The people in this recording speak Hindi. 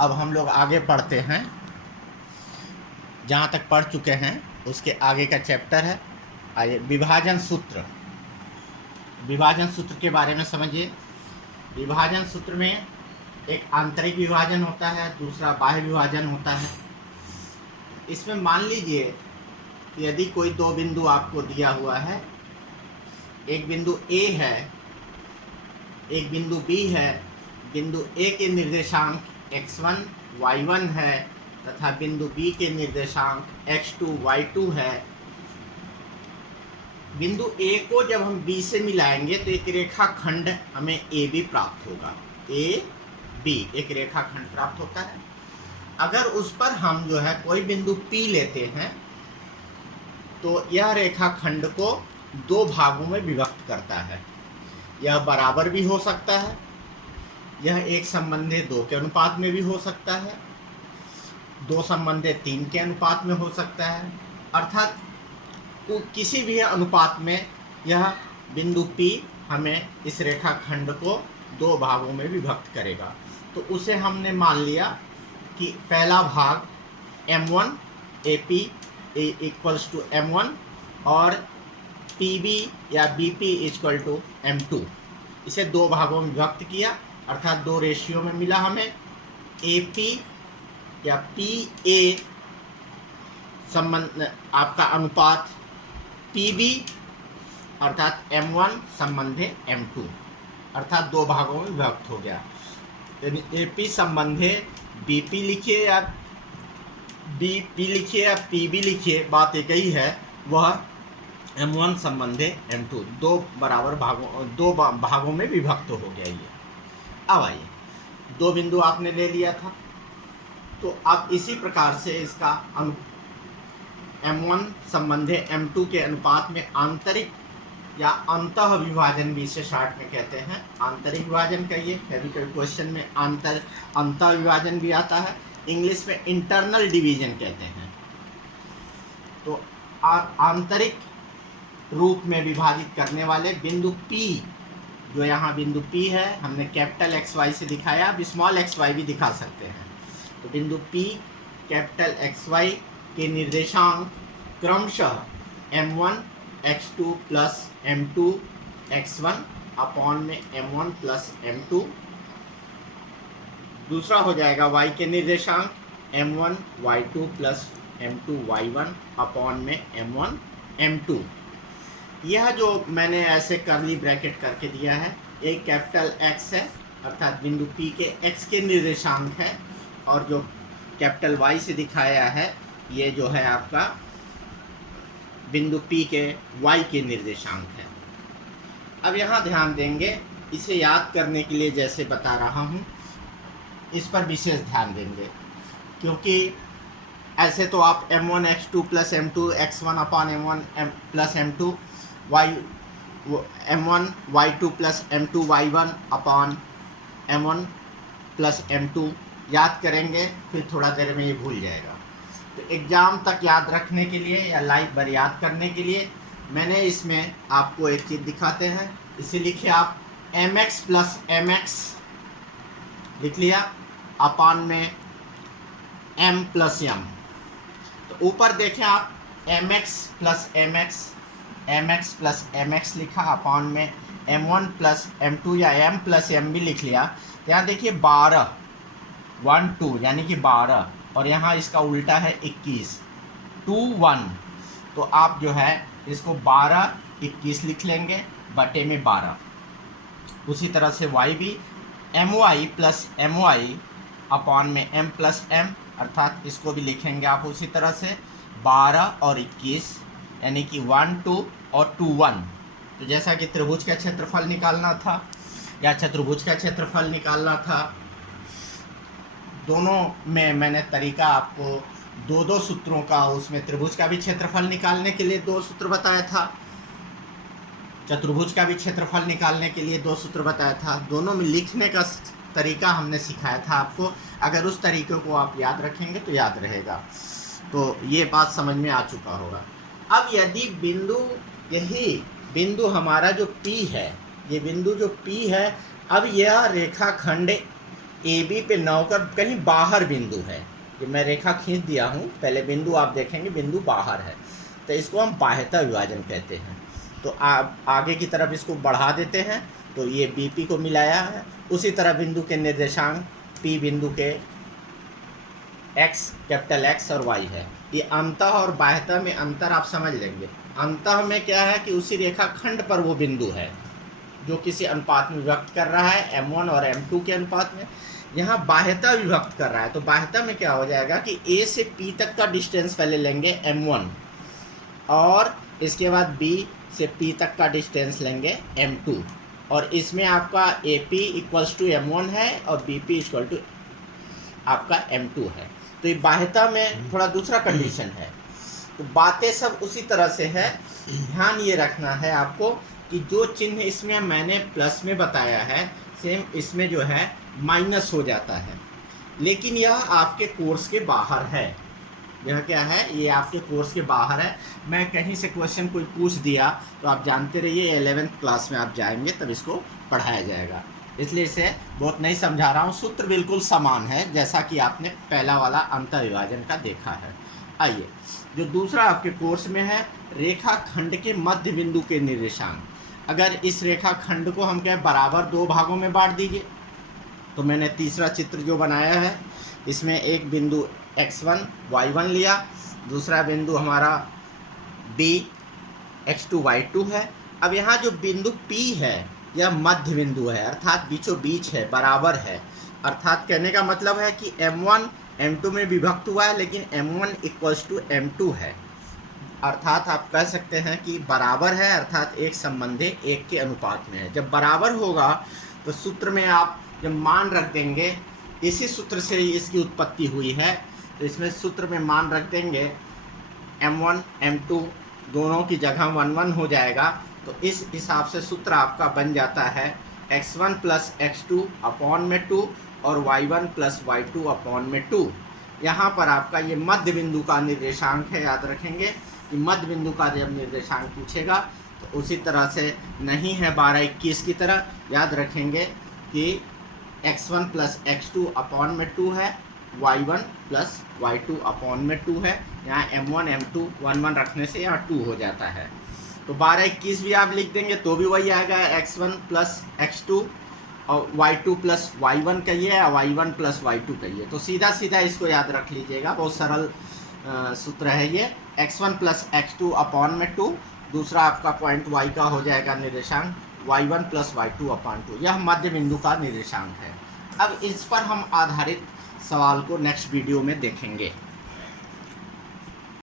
अब हम लोग आगे पढ़ते हैं। जहाँ तक पढ़ चुके हैं उसके आगे का चैप्टर है। आइए विभाजन सूत्र। विभाजन सूत्र के बारे में समझिए। विभाजन सूत्र में एक आंतरिक विभाजन होता है, दूसरा बाह्य विभाजन होता है। इसमें मान लीजिए कि यदि कोई दो बिंदु आपको दिया हुआ है, एक बिंदु A है, एक बिंदु B है। बिंदु A के निर्देशांक x1 y1 है तथा बिंदु B के निर्देशांक x2 y2 है। बिंदु A को जब हम B से मिलाएंगे तो एक रेखाखंड हमें AB प्राप्त होगा। AB एक रेखाखंड प्राप्त होता है। अगर उस पर हम जो है कोई बिंदु P लेते हैं तो यह रेखाखंड को दो भागों में विभक्त करता है। यह बराबर भी हो सकता है, यह एक संबंधे 2 के अनुपात में भी हो सकता है, 2 संबंधे 3 के अनुपात में हो सकता है। अर्थात किसी भी अनुपात में यह बिंदु P हमें इस रेखाखंड को दो भागों में विभक्त करेगा। तो उसे हमने मान लिया कि पहला भाग M1 AP equals to M1 और PB या BP इक्वल टू M2। इसे दो भागों में विभक्त किया, अर्थात दो रेशियो में मिला हमें। AP या PA संबंध आपका अनुपात PB अर्थात M1 संबंधे M2, अर्थात दो भागों में विभक्त हो गया। यानी AP संबंधे BP लिखिए या BP लिखिए या PB लिखिए, बात एक ही है। वह M1 संबंधे M2 दो भागों में विभक्त हो गया ये। अब आइए, दो बिंदु आपने ले लिया था, तो अब इसी प्रकार से इसका M1 संबंधे M2 के अनुपात में आंतरिक या अंतः विभाजन भी इसे शॉर्ट में कहते हैं। आंतरिक विभाजन कहिए, कभी कभी क्वेश्चन में अंतः विभाजन भी आता है। इंग्लिश में इंटरनल डिवीजन कहते हैं। तो आंतरिक रूप में विभाजित करने वाले बिंदु P, जो यहाँ बिंदु P है, हमने कैपिटल XY से दिखाया, अब स्मॉल xy भी दिखा सकते हैं। तो बिंदु P कैपिटल XY के निर्देशांक क्रमशः M1 x2 plus M2 x1 upon में M1 प्लस M2। दूसरा हो जाएगा y के निर्देशांक M1 y2 plus M2 y1 upon में M1 M2। यह जो मैंने ऐसे कर्ली ब्रैकेट करके दिया है, एक कैपिटल X है, अर्थात बिंदु P के X के निर्देशांक है, और जो कैपिटल Y से दिखाया है ये जो है आपका बिंदु P के Y के निर्देशांक है। अब यहाँ ध्यान देंगे, इसे याद करने के लिए जैसे बता रहा हूँ इस पर विशेष ध्यान देंगे, क्योंकि ऐसे तो आप M1 x2 plus M2 x1 upon M1 plus M2 M1 y2 plus M2 y1 upon M1 plus M2 याद करेंगे, फिर थोड़ा देर में ये भूल जाएगा। तो एग्ज़ाम तक याद रखने के लिए या लाइव बार याद करने के लिए मैंने इसमें आपको एक चीज़ दिखाते हैं। इसे लिखिए आप mx प्लस mx लिख लिया अपॉन में m प्लस m। तो ऊपर देखें आप mx plus mx plus mx लिखा अपॉन में m1 प्लस m2 या m प्लस m भी लिख लिया। तो यहाँ देखिए 12 1 2 यानी कि 12, और यहाँ इसका उल्टा है 21 2 1। तो आप जो है इसको 12 21 लिख लेंगे बटे में 12। उसी तरह से y भी my प्लस my अपॉन में m प्लस m, अर्थात इसको भी लिखेंगे आप उसी तरह से 12 और 21 यानी कि 1 2 और 2 1। तो जैसा कि त्रिभुज का क्षेत्रफल निकालना था या चतुर्भुज का क्षेत्रफल निकालना था, दोनों में मैंने तरीका आपको दो सूत्रों का, उसमें त्रिभुज का भी क्षेत्रफल निकालने के लिए 2 सूत्र बताया था, चतुर्भुज का भी क्षेत्रफल निकालने के लिए 2 सूत्र बताया था। दोनों में लिखने का तरीका हमने सिखाया था आपको। अगर उस तरीके को आप याद रखेंगे तो याद रहेगा। तो ये बात समझ में आ चुका होगा। अब यदि यही बिंदु हमारा जो P है, ये बिंदु जो P है, अब यह रेखाखंड ए बी पे 9 का कहीं बाहर बिंदु है, ये मैं रेखा खींच दिया हूँ, पहले बिंदु आप देखेंगे बिंदु बाहर है, तो इसको हम बाह्यता विभाजन कहते हैं। तो आप आगे की तरफ इसको बढ़ा देते हैं, तो ये बी पी को मिलाया है। उसी तरह बिंदु के निर्देशांक पी बिंदु के एक्स, कैपिटल एक्स और वाई है। ये अंतः और बाह्यता में अंतर आप समझ लेंगे। अंतः में क्या है कि उसी रेखाखंड पर वो बिंदु है जो किसी अनुपात में विभक्त कर रहा है, m1 और m2 के अनुपात में। यहाँ बाह्यता विभक्त कर रहा है, तो बाह्यता में क्या हो जाएगा कि a से p तक का डिस्टेंस पहले लेंगे m1, और इसके बाद b से p तक का डिस्टेंस लेंगे m2, और इसमें आपका AP इक्वल्स टू m1 है और BP इक्वल टू आपका m2 है। तो ये बाह्यता में थोड़ा दूसरा कंडीशन है। तो बातें सब उसी तरह से है, ध्यान ये रखना है आपको कि जो चिन्ह इसमें मैंने प्लस में बताया है, सेम इसमें जो है माइनस हो जाता है, लेकिन यह आपके कोर्स के बाहर है। यह क्या है, ये आपके कोर्स के बाहर है। मैं कहीं से क्वेश्चन कोई पूछ दिया तो आप जानते रहिए 11th क्लास में आप जाएंगे तब इसको पढ़ाया जाएगा, इसलिए इसे बहुत नहीं समझा रहा हूँ। सूत्र बिल्कुल समान है जैसा कि आपने पहला वाला अंतर विभाजन का देखा है। आइए, जो दूसरा आपके कोर्स में है, रेखाखंड के मध्य बिंदु के निर्देशांक। अगर इस रेखाखंड को हम कहें बराबर दो भागों में बांट दीजिए, तो मैंने तीसरा चित्र जो बनाया है इसमें एक बिंदु x1 y1 लिया, दूसरा बिंदु हमारा b x2 y2 है। अब यहाँ जो बिंदु P है यह मध्य बिंदु है, अर्थात बीचों बीच है, बराबर है। अर्थात कहने का मतलब है कि m1 m2 में विभक्त हुआ है, लेकिन m1 इक्वल्स टू m2 है। अर्थात आप कह सकते हैं कि बराबर है, अर्थात एक संबंधी एक के अनुपात में है। जब बराबर होगा तो सूत्र में आप जब मान रख देंगे, इसी सूत्र से ही इसकी उत्पत्ति हुई है, तो इसमें सूत्र में मान रख देंगे m1 m2 दोनों की जगह 1 1 हो जाएगा। तो इस हिसाब से सूत्र आपका बन जाता है x1 प्लस x2 अपॉन में 2 और y1 प्लस y2 अपॉन में 2। यहाँ पर आपका ये मध्य बिंदु का निर्देशांक है, याद रखेंगे कि मध्य बिंदु का जब निर्देशांक पूछेगा तो उसी तरह से नहीं है 12 21 की तरह, याद रखेंगे कि x1 प्लस x2 अपॉन में 2 है, y1 प्लस y2 अपॉन में 2 है। यहाँ m1 m2 1 1 रखने से यहाँ 2 हो जाता है। तो 12 21 भी आप लिख देंगे तो भी वही आएगा, x1 प्लस x2 और y2 प्लस y1 कहिए या y1 प्लस y2 कहिए। तो सीधा सीधा इसको याद रख लीजिएगा, बहुत सरल सूत्र है ये। x1 प्लस x2 अपॉन में 2, दूसरा आपका पॉइंट y का हो जाएगा निर्देशांक y1 प्लस y2 अपॉन 2। यह मध्य बिंदु का निर्देशांक है। अब इस पर हम आधारित सवाल को नेक्स्ट वीडियो में देखेंगे।